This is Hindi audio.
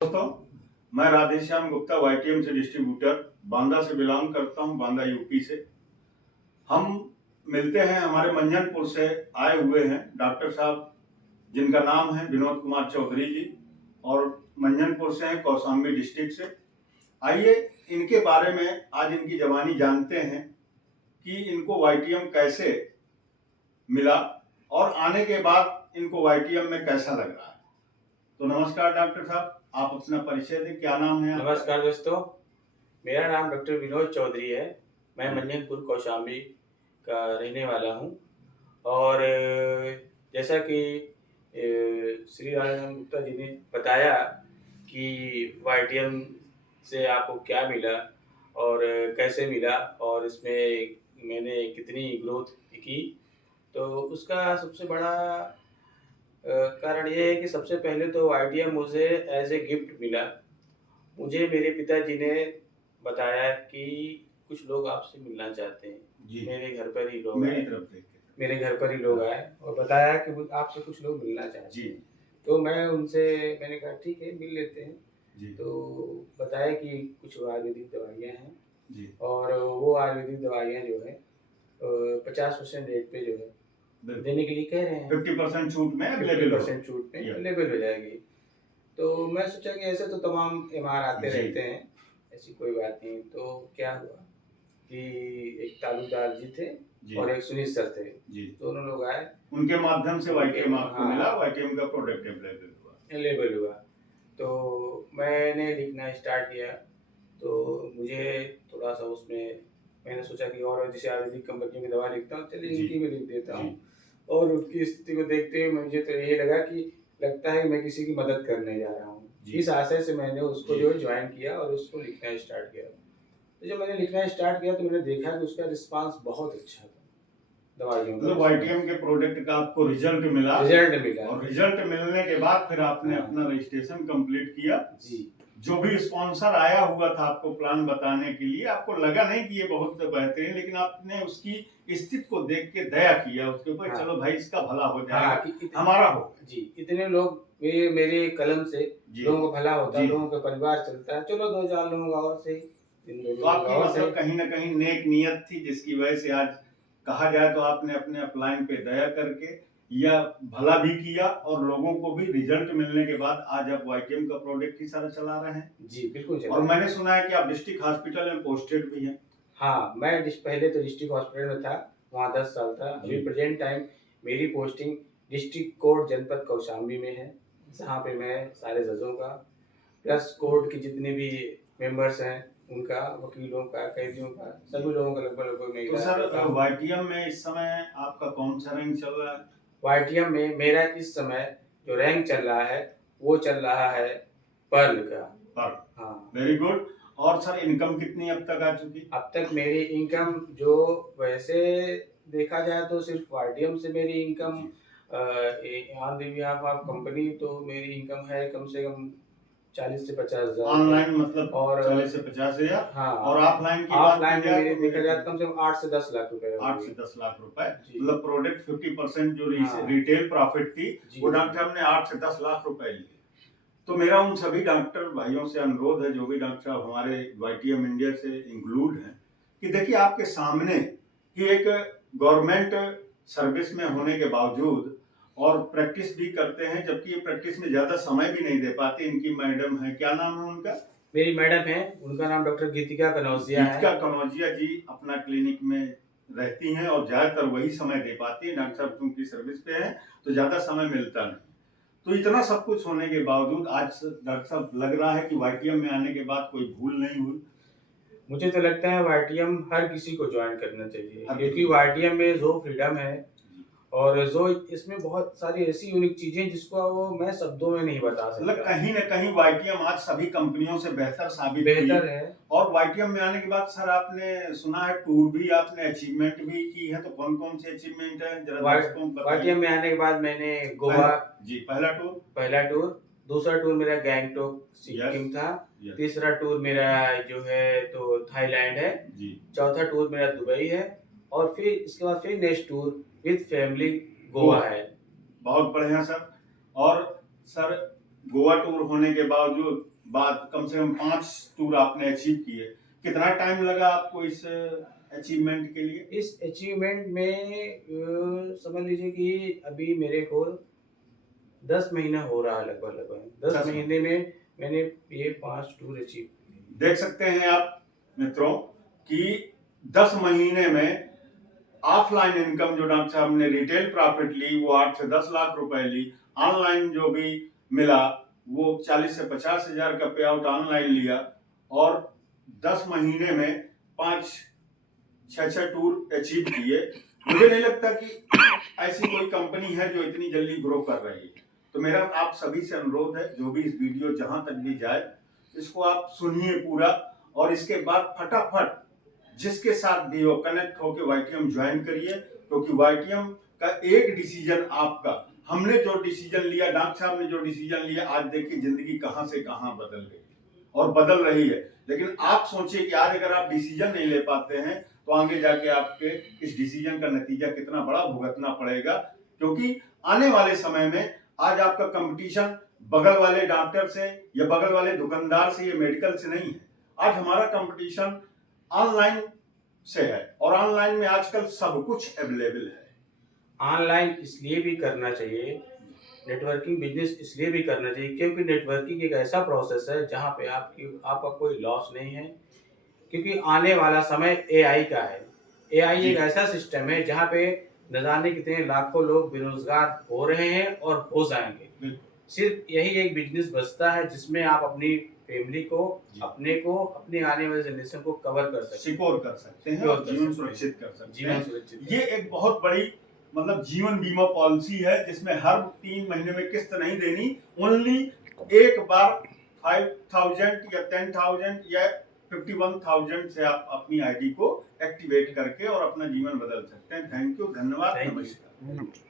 दोस्तों, मैं राधेश्याम गुप्ता वाईटीएम से डिस्ट्रीब्यूटर बांदा से बिलोंग करता हूं, बांदा यूपी से। हम मिलते हैं, हमारे मंजनपुर से आए हुए हैं डॉक्टर साहब जिनका नाम है विनोद कुमार चौधरी जी, और मंजनपुर से हैं, कौशाम्बी डिस्ट्रिक्ट से। आइए इनके बारे में आज इनकी जवानी जानते हैं कि इनको वाईटीएम कैसे मिला और आने के बाद इनको वाईटीएम में कैसा लग रहा है। तो नमस्कार डॉक्टर साहब, आप अपना परिचय दें, क्या नाम है आपका? नमस्कार दोस्तों, मेरा नाम डॉक्टर विनोद चौधरी है। मैं मंजनपुर कौशाम्बी का रहने वाला हूँ। और जैसा कि श्री राधेश्याम गुप्ता जी ने बताया कि वाईटीएम से आपको क्या मिला और कैसे मिला और इसमें मैंने कितनी ग्रोथ की, तो उसका सबसे बड़ा कारण ये है कि सबसे पहले तो वाईटीएम मुझे एज ए गिफ्ट मिला। मुझे मेरे पिताजी ने बताया कि कुछ लोग आपसे मिलना चाहते हैं। जी, मेरे घर पर ही लोग मेरी आए, तरफ देख के। मेरे घर पर ही लोग आए और बताया कि आपसे कुछ लोग मिलना चाहते जी, हैं। तो मैंने कहा ठीक है, मिल लेते हैं। जी, तो बताया कि कुछ आयुर्वेदिक दवाइयाँ हैं जी, और वो आयुर्वेदिक दवाइयाँ जो है 50% रेट पे जो है बिल्कुल। देने के लिए कह रहे हैं। 50% छूट में अवेलेबल 50% छूट में या अवेलेबल हो जाएगी। तो मैं सोचा कि ऐसे तो तमाम एमआर आते जी, रहते हैं, ऐसी कोई बात नहीं। तो क्या हुआ कि एक तालुकदार जी थे जी, और एक सुनील सर थे, जी। दोनों लोग आए। उनके माध्यम से उनके वाईटीएम आपको मिला, हाँ, वाईटीएम का प्रोडक्ट अवेलेबल हुआ। अवेलेबल हुआ। तो मैंने लिखना स्टार्ट किया, तो मुझे थोड़ा-सा उसमें मैंने सोचा कि और जैसे आयुर्वेदिक कंपनी की दवा लिखता हूँ, चलिए जी, इनकी भी लिख देता जी, हूँ। और उनकी स्थिति को देखते हुए मुझे तो ये लगा कि लगता है कि मैं किसी की मदद करने जा रहा हूँ। जी, इस आशय से मैंने उसको जी। जो है जॉइन किया और उसको लिखना स्टार्ट किया। तो जब मैंने लिखना स्टार्ट किया तो मैंने देखा कि उसका रिस्पॉन्स बहुत अच्छा था, दवाइयों का मतलब वाईटीएम रिस्पॉन्स। के प्रोडक्ट का आपको रिजल्ट मिला रिजल्ट मिला। और रिजल्ट मिलने के बाद फिर आपने हाँ, अपना रजिस्ट्रेशन कंप्लीट किया। जी। जो भी स्पॉन्सर आया हुआ था आपको प्लान बताने के लिए, आपको लगा नहीं कि ये बहुत बेहतरीन, लेकिन आपने उसकी स्थिति को देख के दया किया उसके ऊपर, हाँ, चलो भाई इसका भला हो हाँ जाएगा, कि हमारा होगा। जी, इतने लोग मेरे कलम से जी, लोगों का भला होता है, जी। लोगों का परिवार चलता है। चलो 2-4 लोगों का और सही, 3-2 तो लोगों का आपकी और सही। मतलब कहीं न कहीं नेक नियत थी, जिसकी वजह से आज कहा जाए तो आपने अपने अपलाइन पे दया करके या भला भी किया और लोगों को भी रिजल्ट मिलने के बाद आज आप वाईटीएम का प्रोडक्ट ही सारा चला रहे हैं। जी, बिल्कुल चला और रहे मैंने हैं। सुना है कि आप डिस्ट्रिक्ट हॉस्पिटल में पोस्टेड भी हैं। हाँ, मैं पहले तो डिस्ट्रिक्ट हॉस्पिटल में था, वहाँ 10 साल था। जी, अभी प्रेज़ेंट टाइम मेरी पोस्टिंग डिस्ट्रिक्ट कोर्ट जनपद कौशाम्बी में है, जहाँ पे मैं सारे जजों का प्लस कोर्ट के जितने भी मेंबर्स हैं, उनका, वकीलों का, कैदियों का, जी। सभी लोगों का लगभग मैं तो इलाज सर करता हूँ। वाईटीएम में इस समय आपका कौन-सा रैंक चल रहा है? वाईटीएम में मेरा इस समय जो रैंक चल रहा है, वो चल रहा है पर्ल का। पर हाँ, वेरी गुड। और सर इनकम कितनी अब तक आ चुकी? अब तक मेरी इनकम जो वैसे देखा जाए तो सिर्फ वाईटीएम से मेरी इनकम जी। On the behalf of company तो मेरी इनकम है कम से कम 40 से 50,000 रुपए। ऑनलाइन मतलब और 40 से 50,000 हाँ, और ऑफलाइन की बात की ऑफलाइन में जाए मेरे तो देखा मेरे जाए तो कम से कम 8 से 10 लाख रुपए 8 होंगे। से 10 लाख रुपए, जी, मतलब प्रोडक्ट 50% जो हाँ, रिटेल प्रॉफिट थी, जी, वो जी, डॉक्टर साहब ने 8 से 10 लाख रुपए लिए। तो मेरा उन सभी डॉक्टर भाइयों से अनुरोध है, जो भी डॉक्टर साहब हमारे वाईटीएम इंडिया से इंक्लूड हैं, कि देखिए आपके सामने ही एक गवर्नमेंट सर्विस में होने के बावजूद और प्रैक्टिस भी करते हैं, जबकि ये प्रैक्टिस में ज़्यादा समय भी नहीं दे पाते। इनकी मैडम है, क्या नाम है उनका? मेरी मैडम है, उनका नाम डॉक्टर गीतिका कनौजिया है। गीतिका कनौजिया जी अपना क्लिनिक में रहती हैं और ज़्यादातर वही समय दे पाती हैं। डॉक्टर साहब क्योंकि सर्विस पे हैं, तो ज़्यादा समय मिलता नहीं। तो इतना सब कुछ होने के बावजूद आज डॉक्टर साहब लग रहा है कि वाईटीएम में आने के बाद कोई भूल नहीं हुई। मुझे तो लगता है वाईटीएम हर किसी को ज्वाइन करना चाहिए, हर क्योंकि किसी को। वाईटीएम में जो फ्रीडम है जी। और जो इसमें बहुत सारी ऐसी यूनिक चीजें जिसको वो मैं शब्दों में नहीं बता मतलब सकता। कहीं न कहीं वाईटीएम आज सभी कंपनियों से बेहतर साबित हुई। बेहतर है। और वाईटीएम में आने के बाद सर आपने सुना है टूर भी आपने अचीवमेंट भी की है, तो कौन-कौन सी अचीवमेंट है ज़रा दर्शकों को बताइए? वाईटीएम में आने के बाद मैंने गोवा पहला जी, पहला टूर? पहला टूर, दूसरा टूर मेरा गैंगटॉक यस, सिक्किम था, यस। तीसरा टूर मेरा जो है तो थाईलैंड है, जी, चौथा टूर मेरा दुबई है और फिर इसके बाद फिर next tour with family Goa. Goa है। बहुत बढ़िया सर। और सर गोवा टूर होने के बावजूद बाद कम से कम 5 टूर आपने अचीव किए। कितना टाइम लगा आपको इस अचीवमेंट के लिए? इस अचीवमेंट में समझ लीजिए कि अभी मेरे को 10 महीना हो रहा है लगभग 10 10 महीने में मैंने ये 5 टूर अचीव किए। देख सकते हैं आप मित्रों कि 10 महीने में ऑफलाइन इनकम जो डॉक्टर साहब ने रिटेल प्रॉफिट ली वो 8 से 10 लाख रुपए ली, ऑनलाइन जो भी मिला वो 40 से 50 हजार का पे आउट ऑनलाइन लिया और 10 महीने में 5-6 टूर अचीव किए। मुझे नहीं लगता कि ऐसी कोई कंपनी है जो इतनी जल्दी ग्रो कर रही है। तो मेरा आप सभी से अनुरोध है, जो भी इस वीडियो जहां तक भी जाए इसको आप सुनिए पूरा और इसके बाद फटाफट जिसके साथ भी हो कनेक्ट होकर वाईटीएम ज्वाइन करिए, क्योंकि वाईटीएम का एक डिसीजन आपका, हमने जो डिसीजन लिया, डॉक्टर साहब ने जो डिसीजन लिया, आज देखिए जिंदगी कहां से कहां बदल गई और बदल रही है। लेकिन आप सोचिए कि आज अगर आप डिसीजन नहीं ले पाते हैं तो आगे जाके आपके इस डिसीजन का नतीजा कितना बड़ा भुगतना पड़ेगा, क्योंकि आने वाले समय में आज आपका कंपटीशन बगल वाले डॉक्टर से या बगल वाले दुकानदार से या मेडिकल से नहीं है। आज हमारा कंपटीशन ऑनलाइन से है और ऑनलाइन में आजकल सब कुछ अवेलेबल है। ऑनलाइन इसलिए भी करना चाहिए, नेटवर्किंग बिजनेस इसलिए भी करना चाहिए क्योंकि नेटवर्किंग एक ऐसा प्रोसेस है जहाँ पे आपका कोई लॉस नहीं है, क्योंकि आने वाला समय एआई का है। एआई एक ऐसा सिस्टम है जहाँ पे न जाने कितने लाखों लोग बेरोजगार हो रहे हैं और हो जाएंगे। सिर्फ यही एक बिजनेस बचता है जिसमें आप अपनी फैमिली को, अपने को, अपने आने वाले जनरेशन को कवर कर सकते हैं, सिक्योर कर सकते हैं और जीवन सुरक्षित कर सकते हैं। ये एक बहुत बड़ी मतलब जीवन बीमा पॉलिसी है जिसमें हर 3 महीने में किस्त नहीं देनी, ओनली एक बार 5,000 या 10,000 या 51,000 से आप अपनी आईडी को एक्टिवेट करके और अपना जीवन बदल सकते हैं। थैंक यू, धन्यवाद, नमस्कार।